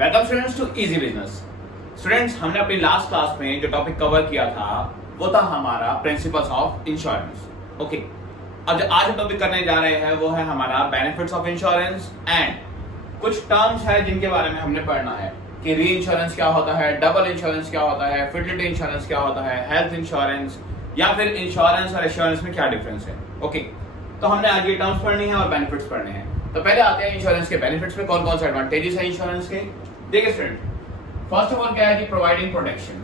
Welcome students to easy business. Students, हमने अपनी last class में जो टॉपिक कवर किया था वो था हमारा प्रिंसिपल्स ऑफ इंश्योरेंस। ओके, अब जो आज टॉपिक करने जा रहे हैं वो है हमारा बेनिफिट्स ऑफ इंश्योरेंस एंड कुछ टर्म्स है जिनके बारे में हमने पढ़ना है कि री इंश्योरेंस क्या होता है, डबल इंश्योरेंस क्या होता है, फिडेलिटी इंश्योरेंस क्या होता है, हेल्थ इंश्योरेंस या फिर इंश्योरेंस और एश्योरेंस में क्या डिफरेंस है। ओके, तो हमने आज ये टर्म्स पढ़नी है और बेनिफिट्स पढ़ने हैं। तो पहले आते हैं इंश्योरेंस के बेनिफिट्स में, कौन कौन से एडवांटेजेस है इंश्योरेंस के। देखिए स्टूडेंट, फर्स्ट ऑफ ऑल क्या है कि प्रोवाइडिंग प्रोटेक्शन।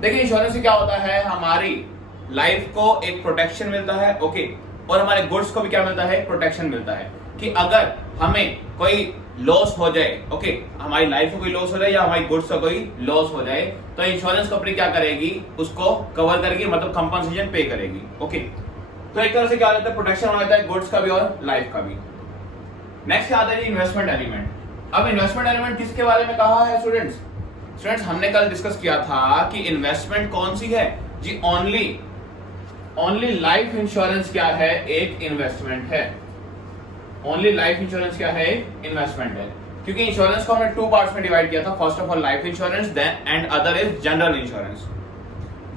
देखिए इंश्योरेंस से क्या होता है, हमारी लाइफ को एक प्रोटेक्शन मिलता है। ओके, और हमारे गुड्स को भी क्या मिलता है, प्रोटेक्शन मिलता है कि अगर हमें कोई लॉस हो जाए, ओके, हमारी लाइफ को कोई लॉस हो जाए या हमारी गुड्स का कोई लॉस हो जाए तो इंश्योरेंस कंपनी क्या करेगी, उसको कवर करेगी, मतलब कंपनसेशन पे करेगी। ओके, तो एक तरह से क्या हो जाता है, प्रोटेक्शन हो जाता है गुड्स का भी और लाइफ का भी। नेक्स्ट आता है इन्वेस्टमेंट एलिमेंट। अब इन्वेस्टमेंट एलिमेंट किसके बारे में कहा है स्टूडेंट्स? स्टूडेंट्स, हमने कल डिस्कस किया था कि इन्वेस्टमेंट कौन सी है जी, ओनली लाइफ इंश्योरेंस क्या है, एक इन्वेस्टमेंट है। ओनली लाइफ इंश्योरेंस क्या है, इन्वेस्टमेंट है। क्योंकि इंश्योरेंस को हमने टू पार्ट्स में डिवाइड किया था, first of all life insurance then and other is general insurance.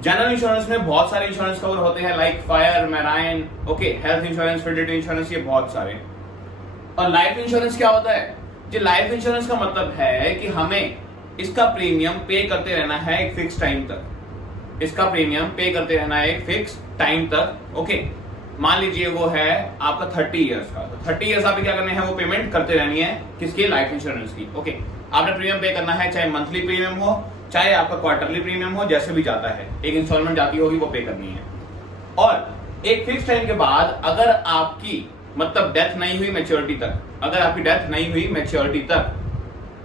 General insurance में बहुत सारे इंश्योरेंस कवर होते हैं like fire, marine, okay, health insurance, fidelity insurance, ये बहुत सारे। और लाइफ इंश्योरेंस क्या होता है जी? लाइफ इंश्योरेंस का मतलब है कि हमें इसका प्रीमियम पे करते रहना है एक फिक्स टाइम तक। इसका प्रीमियम पे करते रहना है एक फिक्स टाइम तक। ओके, मान लीजिए वो है आपका 30 इयर्स का, तो 30 इयर्स आपको क्या करने हैं, वो पेमेंट करते रहनी है। किसकी? लाइफ इंश्योरेंस की। ओके, आपने प्रीमियम पे करना है, चाहे मंथली प्रीमियम हो चाहे आपका क्वार्टरली प्रीमियम हो, जैसे भी जाता है, एक इंस्टॉलमेंट जाती होगी वो पे करनी है। और एक फिक्स टाइम के बाद अगर आपकी मतलब डेथ नहीं हुई मैच्योरिटी तक, अगर आपकी डेथ नहीं हुई मैच्योरिटी तक,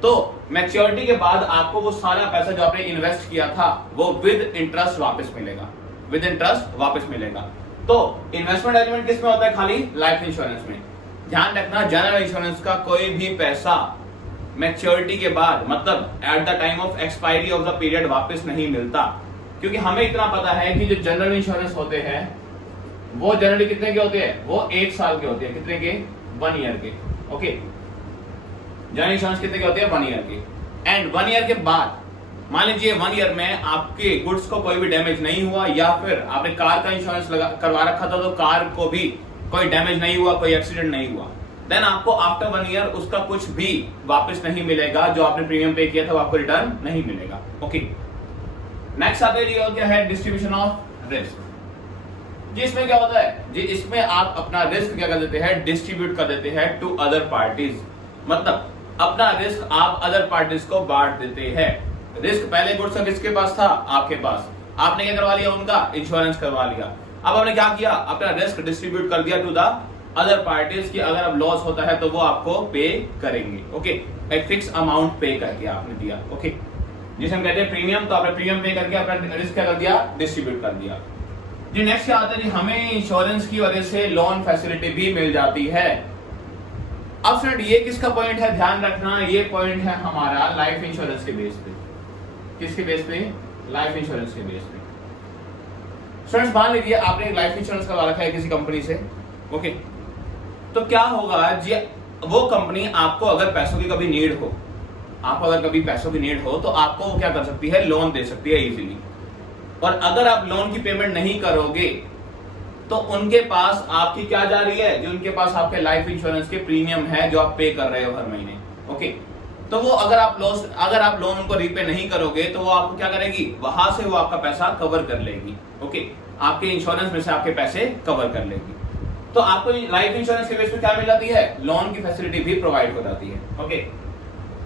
तो मैच्योरिटी के बाद आपको वो सारा पैसा जो आपने इन्वेस्ट किया था वो विद इंटरेस्ट वापस मिलेगा, विद इंटरेस्ट वापस मिलेगा। तो इन्वेस्टमेंट एलिमेंट किस में होता है? खाली लाइफ इंश्योरेंस में। ध्यान रखना, जनरल इंश्योरेंस का कोई भी पैसा मैच्योरिटी के बाद मतलब at the time of expiry of the period वापस नहीं मिलता। क्योंकि हमें इतना पता है कि जो जनरल इंश्योरेंस होते हैं वो जनरली कितने के होते हैं, वो 1 साल के होते हैं। कितने के? 1 ईयर के। ओके, जनरल इंश्योरेंस कितने के होते हैं? 1 ईयर के। एंड 1 ईयर के बाद मान लीजिए 1 ईयर में आपके गुड्स को कोई भी डैमेज नहीं हुआ या फिर आपने कार का इंश्योरेंस करवा रखा था तो कार को भी कोई डैमेज नहीं हुआ, कोई एक्सीडेंट नहीं हुआ, देन आपको आफ्टर 1 ईयर उसका कुछ भी वापस नहीं मिलेगा। जो आपने प्रीमियम पे किया था वो आपको रिटर्न नहीं मिलेगा। ओके, नेक्स्ट आते हैं क्या है, डिस्ट्रीब्यूशन ऑफ रिस्क। जी इसमें क्या होता है जी, इसमें आप अपना रिस्क क्या कर देते हैं, डिस्ट्रीब्यूट कर देते हैं टू अदर पार्टीज। मतलब अपना रिस्क आप अदर पार्टीज को बांट देते हैं। रिस्क पहले गुड्स का किसके पास था? आपके पास। आपने क्या करवा लिया, उनका इंश्योरेंस करवा लिया। अब आपने क्या किया, अपना रिस्क डिस्ट्रीब्यूट कर दिया टू द अदर पार्टीज की अगर अब लॉस होता है तो वो आपको पे करेंगे। ओके, एक फिक्स अमाउंट पे करके आपने दिया। ओके, जिसे हम कहते हैं प्रीमियम, तो आपने प्रीमियम पे करके अपना रिस्क क्या कर दिया, डिस्ट्रीब्यूट कर दिया। जी नेक्स्ट क्या आता है जी, हमें इंश्योरेंस की वजह से लोन फैसिलिटी भी मिल जाती है। अब फ्रेंड ये किसका पॉइंट है, ध्यान रखना, ये पॉइंट है हमारा लाइफ इंश्योरेंस के बेस पे। किसके बेस पे? लाइफ इंश्योरेंस के बेस पे। फ्रेंड्स मान लीजिए आपने एक लाइफ इंश्योरेंस करवा रखा है किसी कंपनी से। ओके, तो क्या होगा जी, वो कंपनी आपको अगर पैसों की कभी नीड हो, आपको अगर कभी पैसों की नीड हो तो आपको वो क्या कर सकती है, लोन दे सकती है इजीली। और अगर आप लोन की पेमेंट नहीं करोगे तो उनके पास आपकी क्या जा रही है, जो उनके पास आपके लाइफ इंश्योरेंस के प्रीमियम है जो आप पे कर रहे हो हर महीने। ओके, तो वो अगर आप लोन उनको रीपे नहीं करोगे तो वो आपको क्या करेगी, वहां से वो आपका पैसा कवर कर लेगी। ओके, आपके इंश्योरेंस में से आपके पैसे कवर कर लेगी। तो आपको लाइफ इंश्योरेंस के बेस पे क्या मिल जाती है, लोन की फैसिलिटी भी प्रोवाइड हो जाती है। ओके,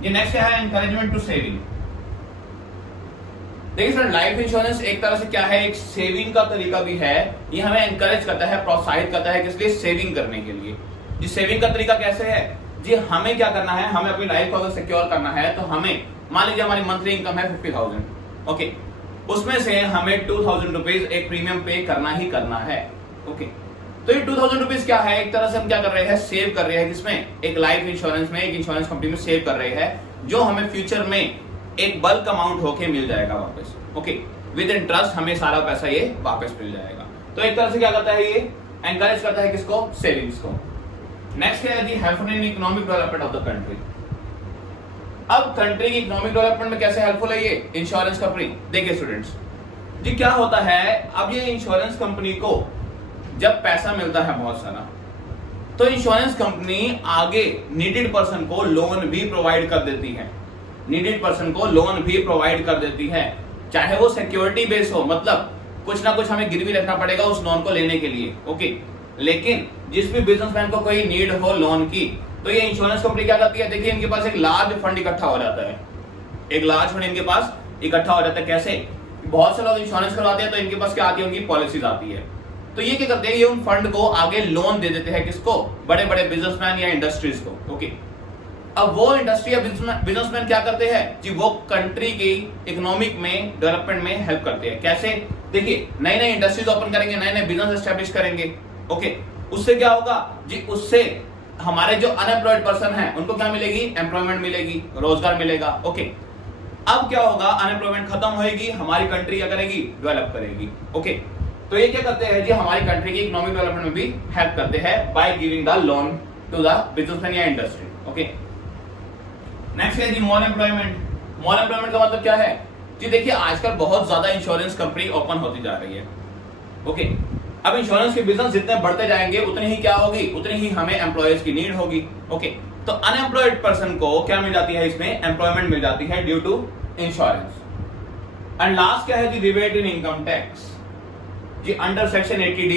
ये नेक्स्ट क्या है, एनकरेजमेंट टू सेविंग। देखिए फ्रेंड, लाइफ इंश्योरेंस एक तरह से क्या है, एक सेविंग का तरीका भी है। ये हमें एनकरेज करता है, प्रोत्साहित करता है किस लिए, सेविंग करने के लिए। जी सेविंग का तरीका कैसे है जी, हमें क्या करना है, हमें अपनी लाइफ को अगर सिक्योर करना है तो हमें मान लीजिए हमारी मंथली इनकम है 50,000। ओके, उसमें से हमें 2,000 रुपीज एक प्रीमियम पे करना ही करना है। ओके, तो ये 2,000 रुपीज क्या है, एक तरह से हम क्या कर रहे हैं, सेव कर रहे हैं। किसमें? एक लाइफ इंश्योरेंस में, एक इंश्योरेंस कंपनी में सेव कर रहे हैं, जो हमें फ्यूचर में एक बल्क अमाउंट होके मिल जाएगा वापस। ओके, विद इंटरेस्ट हमें सारा पैसा ये वापस मिल जाएगा। तो एक तरह से क्या करता है, ये एनकरेज करता है किसको, सेविंग्स को। नेक्स्ट है जी help in economic development of the country. अब कंट्री की इकोनॉमिक डेवलपमेंट में कैसे हेल्पफुल है ये इंश्योरेंस कंपनी? देखिए स्टूडेंट्स जी, क्या होता है, अब ये इंश्योरेंस कंपनी को जब पैसा मिलता है बहुत सारा, तो इंश्योरेंस कंपनी आगे नीडेड पर्सन को लोन भी प्रोवाइड कर देती है। नीडेड पर्सन को लोन भी प्रोवाइड कर देती है, चाहे वो सिक्योरिटी बेस हो, मतलब कुछ ना कुछ हमें गिरवी रखना पड़ेगा उस लोन को लेने के लिए। ओके, लेकिन जिस भी बिजनेसमैन को कोई नीड हो लोन की, तो ये इंश्योरेंस कंपनी क्या करती है, देखिए इनके पास एक लार्ज फंड इकट्ठा हो जाता है। एक लार्ज फंड इनके पास इकट्ठा हो जाता है। कैसे? बहुत से लोग इंश्योरेंस करवाते हैं तो इनके पास क्या आती है, उनकी पॉलिसीज आती है। तो ये क्या करते हैं, ये उन फंड को आगे लोन दे देते हैं, किसको? बड़े बड़े बिजनेसमैन या इंडस्ट्रीज को। ओके, अब वो इंडस्ट्री या बिजनेसमैन क्या करते हैं जी, वो कंट्री की इकोनॉमिक में डेवलपमेंट में हेल्प करते हैं। कैसे? देखिए, नई नई इंडस्ट्रीज ओपन करेंगे, नए नए बिजनेस एस्टेब्लिश करेंगे। ओके, उससे क्या होगा जी, उससे हमारे जो अनएम्प्लॉयड पर्सन है उनको क्या मिलेगी? एम्प्लॉयमेंट मिलेगी, रोजगार मिलेगा। ओके, अब क्या होगा, अनएम्प्लॉयमेंट खत्म होगी, हमारी कंट्री क्या करेगी? डेवलप करेगी। ओके, तो ये क्या करते हैं जी, हमारी कंट्री की इकोनॉमिक डेवलपमेंट में भी हेल्प करते हैं by giving the loan to the businessman या इंडस्ट्री। ओके, नेक्स्ट है जी मोर एम्प्लॉयमेंट। मोर एम्प्लॉयमेंट का मतलब क्या है जी, देखिए आजकल बहुत ज्यादा इंश्योरेंस कंपनी ओपन होती जा रही है। ओके, अब इंश्योरेंस के बिजनेस जितने बढ़ते जाएंगे उतनी ही क्या होगी, उतनी ही हमें एम्प्लॉयर्स की नीड होगी। ओके, तो अनएम्प्लॉयड पर्सन को क्या मिल जाती है, इसमें एम्प्लॉयमेंट मिल जाती है due to insurance. And last क्या है जी, रिबेट इन इनकम टैक्स जी, अंडर सेक्शन 80D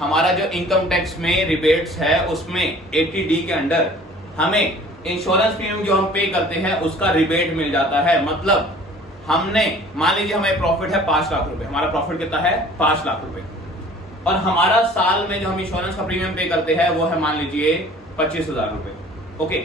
हमारा जो इनकम टैक्स में रिबेट्स है उसमें 80D के अंडर हमें इंश्योरेंस प्रीमियम जो हम पे करते हैं उसका रिबेट मिल जाता है। मतलब हमने मान लीजिए हमें प्रॉफिट है 5 लाख रुपए, हमारा प्रॉफिट कितना है 5 लाख रुपए, और हमारा साल में जो हम इंश्योरेंस का प्रीमियम पे करते हैं वो है मान लीजिए 25,000 रुपए। ओके,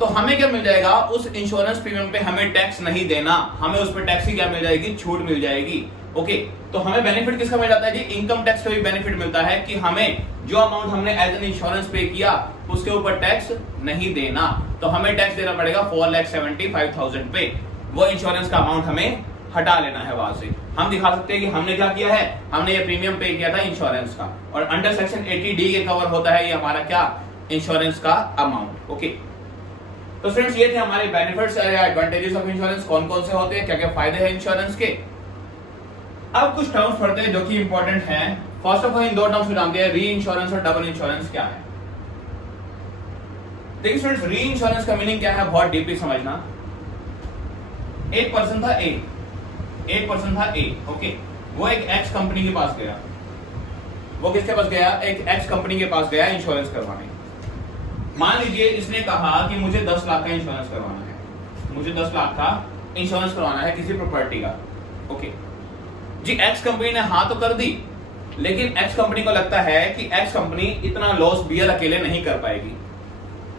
तो हमें क्या मिल जाएगा, उस इंश्योरेंस प्रीमियम पे हमें टैक्स नहीं देना, हमें उस पर टैक्स की क्या मिल जाएगी, छूट मिल जाएगी। ओके, तो हमें बेनिफिट किसका मिल जाता है जी, इनकम टैक्स का भी बेनिफिट मिलता है कि हमें जो अमाउंट हमने एज एन इंश्योरेंस पे किया उसके ऊपर टैक्स नहीं देना। तो हमें टैक्स देना पड़ेगा 4,75,000 पे, वो इंश्योरेंस का अमाउंट हमें हटा लेना है वहां से। हम दिखा सकते हैं कि हमने क्या किया है, हमने ये प्रीमियम पे किया था इंश्योरेंस का, और अंडर सेक्शन 80D के कवर होता है ये हमारा क्या, इंश्योरेंस का अमाउंट। ओके, तो फ्रेंड्स ये थे हमारे बेनिफिट्स या एडवांटेजेस ऑफ इंश्योरेंस, कौन कौन से होते हैं, क्या क्या फायदे हैं इंश्योरेंस के। अब कुछ टर्म्स पढ़ते हैं जो कि इंपॉर्टेंट हैं। फर्स्ट ऑफ ऑल इन दो टर्म्स को जानते हैं, री इंश्योरेंस और डबल इंश्योरेंस क्या है। देखिए स्टूडेंट्स, री इंश्योरेंस का मीनिंग क्या है बहुत डीपली समझना। एक पर्सन था ए, ओके, वो एक एक्स कंपनी के पास गया। वो किसके पास गया, एक एक्स कंपनी के पास गया इंश्योरेंस करवाने। मान लीजिए इसने कहा कि मुझे 10 लाख का इंश्योरेंस करवाना है, मुझे 10 लाख का इंश्योरेंस करवाना है किसी प्रॉपर्टी का। ओके जी, एक्स कंपनी ने हाँ तो कर दी, लेकिन एक्स कंपनी को लगता है कि एक्स कंपनी इतना लॉस बियर अकेले नहीं कर पाएगी,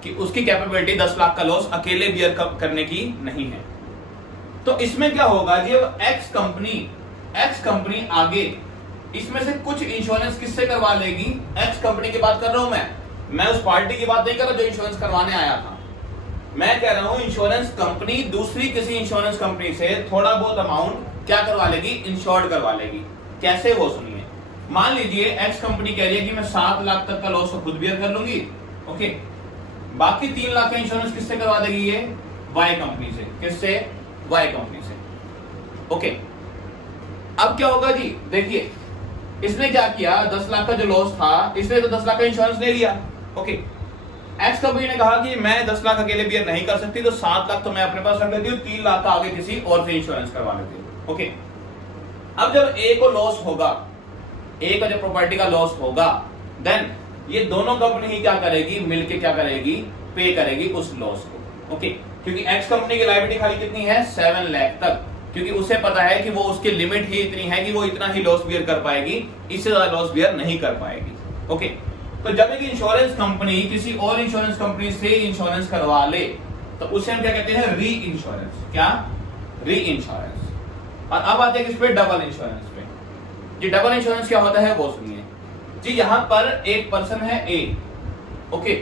कि उसकी कैपेबिलिटी 10 लाख का लॉस अकेले बियर करने की नहीं है। तो इसमें क्या होगा जी, अब एक्स कंपनी आगे इसमें से कुछ इंश्योरेंस किससे करवा लेगी, एक्स कंपनी की बात कर रहा हूं मैं उस पार्टी की बात नहीं कर रहा जो इंश्योरेंस करवाने आया था। मैं कह रहा हूं इंश्योरेंस कंपनी दूसरी किसी इंश्योरेंस कंपनी से थोड़ा बहुत अमाउंट क्या करवा लेगी, इंश्योर्ड करवा लेगी। कैसे, वो सुनिए। मान लीजिए एक्स कंपनी कह रही है कि मैं 7 लाख तक का लॉस तो खुद बियर कर लूंगी। ओके, बाकी 3 लाख का इंश्योरेंस किससे करवा देगी, ये वाई कंपनी से। किससे, वाई कंपनी से। ओके, अब क्या होगा जी, देखिए इसने क्या किया, 10 लाख का जो लॉस था इसने तो 10 लाख का इंश्योरेंस ले लिया। ओके, एक्स कंपनी ने कहा कि मैं 10 लाख अकेले बियर नहीं कर सकती, तो 7 लाख तो मैं अपने पास रख लेती हूँ, 3 लाख का आगे किसी और से इंश्योरेंस करवा लेती हूँ। ओके, अब जब ए को लॉस होगा, ए का जब प्रॉपर्टी का लॉस होगा, देन ये दोनों कंपनी ही क्या करेगी, मिलके क्या करेगी, पे करेगी उस लॉस को। ओके, क्योंकि एक्स कंपनी की लायबिलिटी खाली कितनी है, 7 लाख तक, क्योंकि उसे पता है कि वो उसकी लिमिट ही इतनी है कि वो इतना ही लॉस बियर कर पाएगी, इससे ज्यादा लॉस बियर नहीं कर पाएगी। ओके, तो जब एक इंश्योरेंस कंपनी किसी और इंश्योरेंस कंपनी से इंश्योरेंस करवा ले तो उसे हम क्या कहते हैं, री इंश्योरेंस। क्या, री इंश्योरेंस। और अब आते हैं किस पे, डबल इंश्योरेंस पे। जी डबल इंश्योरेंस क्या होता है वो सुनिए जी। यहां पर एक पर्सन है ए, ओके,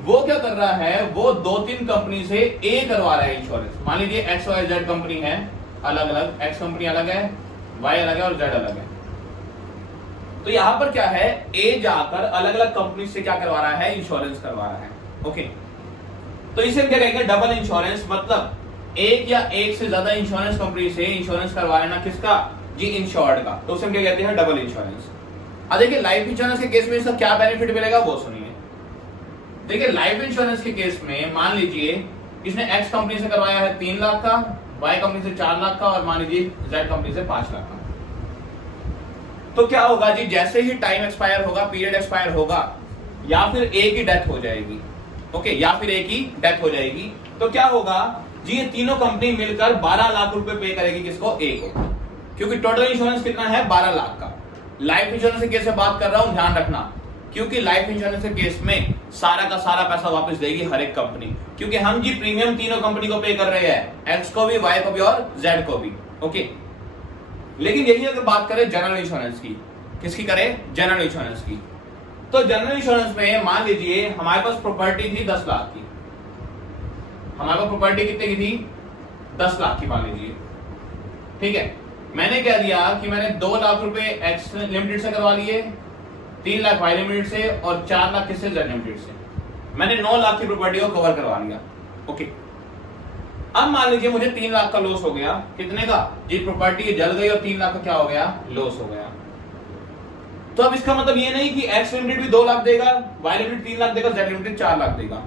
वो क्या कर रहा है, वो 2-3 कंपनी से ए करवा रहा है इंश्योरेंस। मान लीजिए एक्स और जेड कंपनी है अलग अलग, एक्स कंपनी अलग है, वाई अलग है और जेड अलग है। तो यहां पर क्या है, ए जाकर अलग अलग कंपनी से क्या करवा रहा है, इंश्योरेंस करवा रहा है। ओके, तो इसे क्या कहेंगे, डबल इंश्योरेंस। मतलब एक या एक से ज्यादा इंश्योरेंस कंपनी से इंश्योरेंस करवा लेना, किसका जी, इंश्योर्ड का, तो उसे क्या कहते हैं, डबल इंश्योरेंस। अब देखिए लाइफ इंश्योरेंस के केस में इसका क्या बेनिफिट मिलेगा वो सुनिए। देखिए लाइफ इंश्योरेंस के केस में मान लीजिए इसने एक्स कंपनी से करवाया है 3 लाख का, वाई कंपनी से 4 लाख का और मान लीजिए जेड कंपनी से 5 लाख का। तो क्या होगा जी, जैसे ही टाइम एक्सपायर होगा, पीरियड एक्सपायर होगा, या फिर एक ही डेथ हो जाएगी, ओके, या फिर एक ही डेथ हो जाएगी, तो क्या होगा जी, ये तीनों कंपनी मिलकर 12 लाख रुपए पे करेगी, किसको, ए को, क्योंकि टोटल इंश्योरेंस कितना है, 12 लाख का। लाइफ इंश्योरेंस के केस में बात कर रहा हूं, ध्यान रखना, क्योंकि लाइफ इंश्योरेंस के केस में सारा का सारा पैसा वापस देगी हर एक कंपनी, क्योंकि हम जी प्रीमियम तीनों कंपनी को पे कर रहे हैं, एक्स को भी, वाई को भी और जेड को भी, ओके। लेकिन यही अगर बात करें जनरल इंश्योरेंस की, किसकी करें, जनरल इंश्योरेंस की, तो जनरल इंश्योरेंस में मान लीजिए हमारे पास प्रॉपर्टी थी 10 लाख की, हमारे पास प्रॉपर्टी कितने की थी, 10 लाख की मान लीजिए, ठीक है। मैंने कह दिया कि मैंने 2 लाख रुपए एक्स लिमिटेड से करवा लिए, 3 लाख वाई लिमिटेड से और 4 लाख किससे, जेड लिमिटेड से। मैंने 9 लाख की प्रॉपर्टी को कवर करवा लिया, ओके। अब मान लीजिए मुझे 3 लाख का लॉस हो गया, कितने का जी, प्रॉपर्टी जल गई और 3 लाख का क्या हो गया, लॉस हो गया। तो अब इसका मतलब ये नहीं कि एक्स लिमिटेड भी 2 लाख देगा, वाई लिमिटेड 3 लाख देगा, जेड लिमिटेड 4 लाख देगा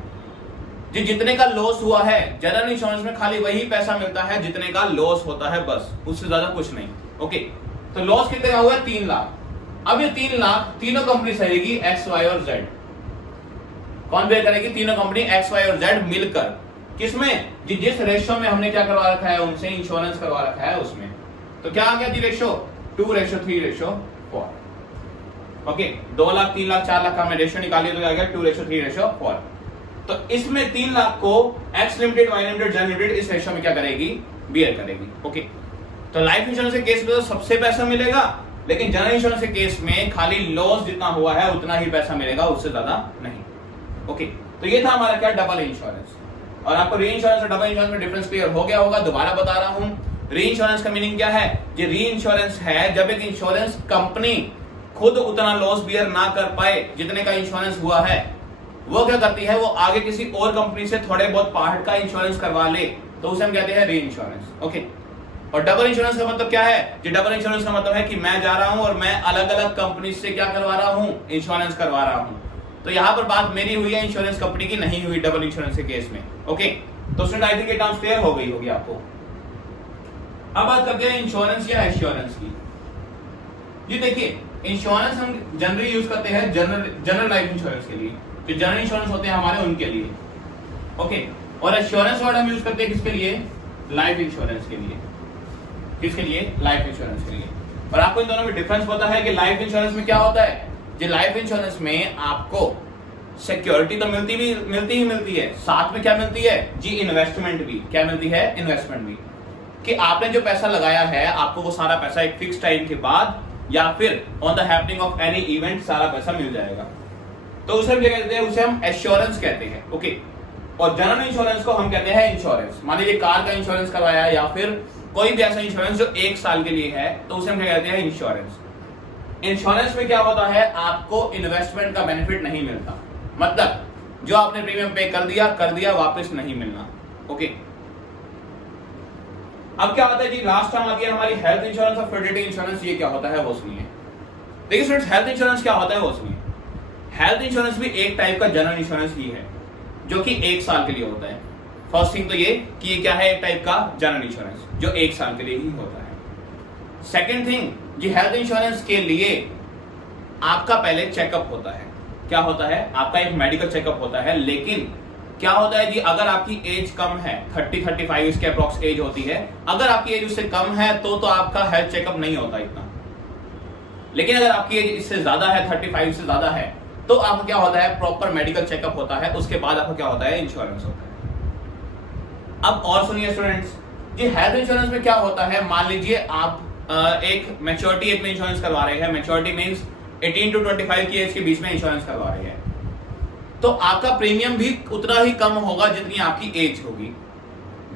जी। जितने का लॉस हुआ है जनरल इंश्योरेंस में खाली वही पैसा मिलता है जितने का लॉस होता है, बस, उससे ज्यादा कुछ नहीं, ओके। तो लॉस कितने का हुआ, 3 लाख। अब ये 3 लाख तीनों कंपनी सहेगी, एक्स, वाई और जेड। कौन पे करेगी, तीनों कंपनी एक्स, वाई और जेड मिलकर, किसमें जी, जिस रेशियो में हमने क्या करवा रखा है, उनसे इंश्योरेंस करवा रखा है उसमें। तो क्या आ गया जी रेशियो, 2:3:4, ओके। 2 लाख, 3 लाख, 4 लाख का हमने रेशियो निकाली, तो आ गया 2:3:4। तो इसमें 3 लाख को X limited, Y limited, Z limited इस रेशियो में क्या करेगी, बियर करेगी, ओके। तो लाइफ इंश्योरेंस के केस में तो सबसे पैसा मिलेगा, लेकिन जनरल इंश्योरेंस के केस में खाली लॉस जितना हुआ है उतना ही पैसा मिलेगा, उससे ज्यादा नहीं, ओके। तो ये था हमारा क्या, डबल इंश्योरेंस। और आपको री इंश्योरेंस और डबल इंश्योरेंस में डिफरेंस क्लियर हो गया होगा, दोबारा बता रहा हूं। री इंश्योरेंस का मीनिंग क्या है, ये री इंश्योरेंस है जब एक इंश्योरेंस कंपनी खुद उतना लॉस बियर ना कर पाए जितने का इंश्योरेंस हुआ है, वो क्या करती है, वो आगे किसी और कंपनी से थोड़े बहुत पार्ट का इंश्योरेंस करवा ले, तो उसे हम कहते हैं री इंश्योरेंस, ओके। और डबल इंश्योरेंस का मतलब क्या है जी, डबल इंश्योरेंस का मतलब है कि मैं जा रहा हूं और मैं अलग अलग कंपनी से क्या करवा रहा हूं, इंश्योरेंस करवा रहा हूं। तो यहां पर बात मेरी हुई है, इंश्योरेंस कंपनी की नहीं हुई डबल इंश्योरेंस के केस में, ओके। तो स्टूडेंट आई थिंक ये टर्म्स क्लियर हो गई होगी आपको। अब बात करते हैं इंश्योरेंस या एश्योरेंस की। जी देखिए, इंश्योरेंस हम जनरली यूज करते हैं जनरल लाइफ इंश्योरेंस के लिए, जो जनरल इंश्योरेंस होते हैं हमारे उनके लिए, ओके। और एश्योरेंस वर्ड हम यूज करते हैं किसके लिए, लाइफ इंश्योरेंस के लिए, किसके लिए, लाइफ इंश्योरेंस के लिए। और आपको इन दोनों में डिफरेंस पता है कि लाइफ इंश्योरेंस में क्या होता है जी, लाइफ इंश्योरेंस में आपको सिक्योरिटी तो मिलती ही मिलती है, साथ में क्या मिलती है जी, इन्वेस्टमेंट भी, क्या मिलती है, इन्वेस्टमेंट भी, कि आपने जो पैसा लगाया है आपको वो सारा पैसा एक फिक्स टाइम के बाद या फिर on the happening of any event सारा पैसा मिल जाएगा। तो उसे हम क्या कहते हैं, उसे हम एश्योरेंस कहते हैं, ओके। और जनरल इंश्योरेंस को हम कहते हैं इंश्योरेंस। मान लीजिए कार का इंश्योरेंस करवाया या फिर कोई भी ऐसा इंश्योरेंस जो 1 साल के लिए है, तो उसे हम क्या कहते हैं, इंश्योरेंस। इंश्योरेंस में क्या होता है, आपको इन्वेस्टमेंट का बेनिफिट नहीं मिलता, मतलब जो आपने प्रीमियम पे कर दिया वापस नहीं मिलना, ओके। अब क्या होता है जी, लास्ट टाइम आ गया हमारी हेल्थ इंश्योरेंस और फर्टिलिटी इंश्योरेंस, ये क्या होता है वो सुनिए। देखिए स्टूडेंट्स, हेल्थ इंश्योरेंस क्या होता है वो सुनिए। हेल्थ इंश्योरेंस भी एक टाइप का जनरल इंश्योरेंस ही है, जो कि 1 साल के लिए होता है। फर्स्ट थिंग तो ये कि ये क्या है, एक टाइप का जनरल इंश्योरेंस जो 1 साल के लिए ही होता है। सेकेंड थिंग जी, हेल्थ इंश्योरेंस के लिए आपका पहले चेकअप होता है। क्या होता है, आपका एक मेडिकल चेकअप होता है। लेकिन क्या होता है जी, अगर आपकी एज कम है, 30-35 इसके अप्रॉक्स एज होती है, अगर आपकी एज उससे कम है तो आपका हेल्थ चेकअप नहीं होता इतना। लेकिन अगर आपकी एज इससे ज्यादा है, 35 से ज्यादा है, तो आपका क्या होता है, प्रॉपर मेडिकल चेकअप होता है, उसके बाद आपको क्या होता है, इंश्योरेंस होता है। अब और सुनिए स्टूडेंट्स जी, हेल्थ इंश्योरेंस में क्या होता है, मान लीजिए आप एक मैच्योरिटी एज में इंश्योरेंस करवा रहे हैं। मैच्योरिटी मींस 18 to 25 की एज के बीच में इंश्योरेंस करवा रहे हैं, तो आपका प्रीमियम भी उतना ही कम होगा जितनी आपकी एज होगी।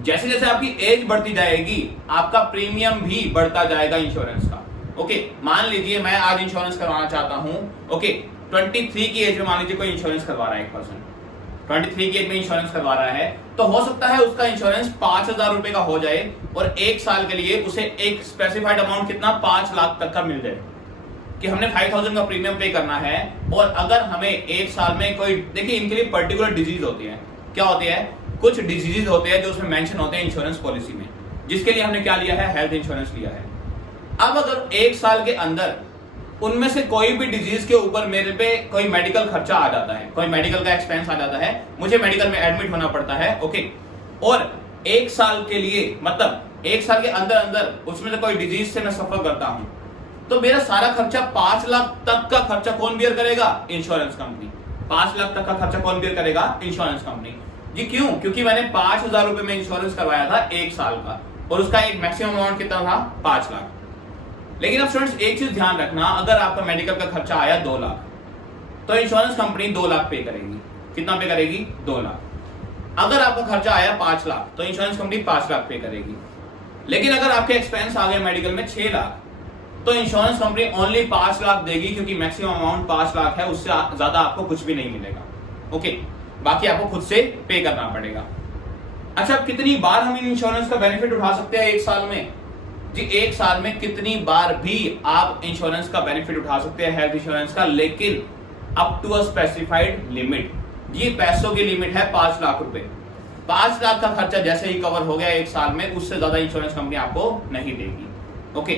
जैसे जैसे आपकी एज बढ़ती जाएगी आपका प्रीमियम भी बढ़ता जाएगा इंश्योरेंस का, ओके। मान लीजिए मैं आज इंश्योरेंस करवाना चाहता हूं, ओके, 23 की एज में मान लीजिए कोई इंश्योरेंस करवा रहा है एक पर्सन, 23 की एज में इंश्योरेंस करवा रहा है, तो हो सकता है उसका इंश्योरेंस 5,000 रुपए का हो जाए और 1 साल के लिए उसे एक स्पेसिफाइड अमाउंट कितना 5 लाख तक का मिल जाए कि हमने 5,000 का प्रीमियम पे करना है। और अगर हमें 1 साल में कोई, देखिए इनके लिए पर्टिकुलर डिजीज होती है, क्या होती है, कुछ डिजीज होते हैं जो उसमें मेंशन होते हैं इंश्योरेंस पॉलिसी में, जिसके लिए हमने क्या लिया है, हेल्थ इंश्योरेंस लिया है। अब अगर 1 साल के अंदर उनमें से कोई भी डिजीज के ऊपर मेरे पे कोई मेडिकल खर्चा आ जाता है, कोई मेडिकल का एक्सपेंस आ जाता है, मुझे मेडिकल में एडमिट होना पड़ता है, ओके, और 1 साल के लिए, मतलब 1 साल के अंदर अंदर उसमें से कोई डिजीज से मैं सफर करता हूं, तो मेरा सारा खर्चा 5 लाख तक का खर्चा कौन बियर करेगा, इंश्योरेंस कंपनी। 5 लाख तक का खर्चा कौन बियर करेगा, इंश्योरेंस कंपनी जी। क्यों? क्योंकि मैंने 5,000 रुपए में इंश्योरेंस करवाया था 1 साल का और उसका एक मैक्सिमम अमाउंट कितना था, 5 लाख। लेकिन अब स्टूडेंट्स एक चीज ध्यान रखना, अगर आपका मेडिकल का खर्चा आया 2 लाख तो इंश्योरेंस कंपनी 2 लाख पे करेगी। कितना पे करेगी, 2 लाख। अगर आपका खर्चा आया 5 लाख तो इंश्योरेंस कंपनी 5 लाख पे करेगी। लेकिन अगर आपके एक्सपेंस आ गए मेडिकल में 6 लाख तो इंश्योरेंस कंपनी ओनली 5 लाख देगी, क्योंकि मैक्सिमम अमाउंट 5 लाख है, उससे ज्यादा आपको कुछ भी नहीं मिलेगा, ओके, बाकी आपको खुद से पे करना पड़ेगा। अच्छा, कितनी बार हम इन इंश्योरेंस का बेनिफिट उठा सकते हैं 1 साल में जी? 1 साल में कितनी बार भी आप इंश्योरेंस का बेनिफिट उठा सकते हैं, हेल्थ इंश्योरेंस का, लेकिन up to a specified limit. ये पैसों की लिमिट है 5 लाख रुपए। 5 लाख का खर्चा जैसे ही कवर हो गया 1 साल में, उससे ज्यादा इंश्योरेंस कंपनी आपको नहीं देगी, ओके।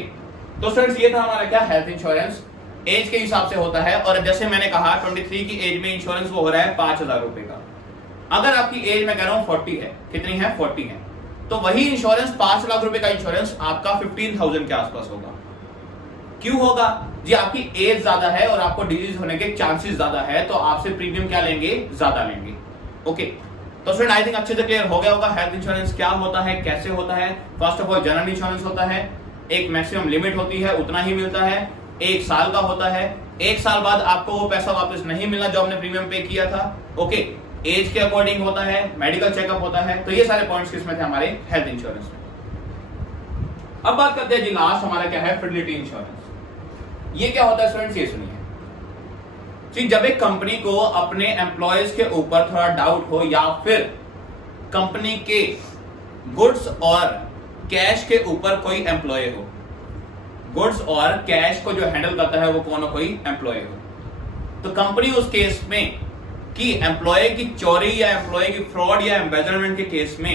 तो स्टूडेंट्स ये था हमारा क्या, हेल्थ इंश्योरेंस एज के हिसाब से होता है। और जैसे मैंने कहा 23 की एज में इंश्योरेंस वो हो रहा है 5,000 रुपए का। अगर आपकी एज मैं कह रहा हूं 40 है, कितनी है, 40 है, तो वही इंश्योरेंस 5 लाख रुपए का इंश्योरेंस आपका 15,000 के आसपास होगा। क्यों होगा जी? आपकी एज ज्यादा है और आपको डिजीज होने के चांसेस ज्यादा है, तो आपसे प्रीमियम क्या लेंगे, ज्यादा लेंगे, ओके। तो स्टूडेंट आई थिंक अच्छे से क्लियर हो गया होगा हेल्थ इंश्योरेंस क्या होता है, कैसे होता है। First of all general insurance होता है, एक मैक्सिमम लिमिट होती है, उतना ही मिलता है, 1 साल का होता है। 1 साल बाद आपको वो पैसा वापस नहीं मिलना जो आपने प्रीमियम पे किया था, ओके। एज के अकॉर्डिंग होता है, मेडिकल चेकअप होता है। तो ये सारे पॉइंट्स किसमें थे, हमारे हेल्थ इंश्योरेंस में। अब बात करते हैं जी लास्ट हमारा क्या है, फिडेलिटी इंश्योरेंस। ये क्या होता है स्टूडेंट्स, ये सुनिए जी। जब एक कंपनी को अपने एम्प्लॉयज के ऊपर थोड़ा डाउट हो, या फिर कंपनी के गुड्स और कैश के ऊपर कोई एम्प्लॉय हो, गुड्स और कैश को जो हैंडल करता है वो कौन हो, कोई एम्प्लॉय हो, तो कंपनी उस केस में कि एम्प्लॉय की चोरी या एम्प्लॉय की फ्रॉड या एम्बेजलमेंट के केस में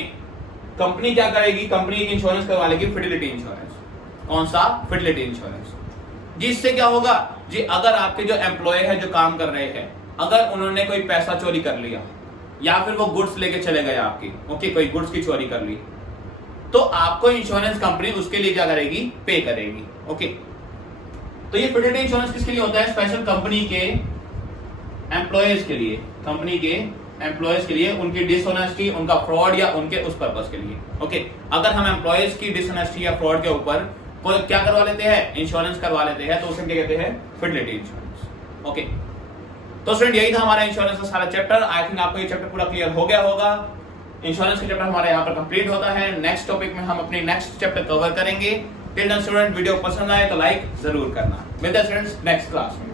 कंपनी क्या करेगी, कंपनी एक इंश्योरेंस करवा लेगी, फिडेलिटी इंश्योरेंस। कौन सा, फिडेलिटी इंश्योरेंस। जिससे क्या होगा जी, अगर आपके जो एम्प्लॉय है जो काम कर रहे हैं, अगर उन्होंने कोई पैसा चोरी कर लिया या फिर वो गुड्स लेके चले गए आपकी, ओके, कोई गुड्स की चोरी कर ली, तो आपको इंश्योरेंस कंपनी उसके लिए क्या करेगी, पे करेगी, ओके। तो ये फिडेलिटी इंश्योरेंस किसके लिए होता है, स्पेशल कंपनी के एम्प्लॉयज के लिए, कंपनी के एम्प्लॉयज के लिए, उनकी डिसऑनेस्टी, उनका फ्रॉड या उनके उस पर्पस के लिए, ओके। अगर हम एम्प्लॉयज की डिसऑनेस्टी या फ्रॉड के ऊपर कोई क्या करवा लेते हैं, इंश्योरेंस करवा लेते हैं, तो उसे क्या कहते हैं, फिडेलिटी इंश्योरेंस, ओके। तो स्टूडेंट यही था हमारा इंश्योरेंस का सारा चैप्टर। आई थिंक आपको ये चैप्टर पूरा क्लियर हो गया होगा। इंश्योरेंस का चैप्टर हमारा यहाँ पर कंप्लीट होता है। नेक्स्ट टॉपिक में हम अपने नेक्स्ट चैप्टर कवर करेंगे। टिल देन स्टूडेंट, वीडियो पसंद आए तो लाइक जरूर करना। मिलते हैं स्टूडेंट्स नेक्स्ट क्लास में।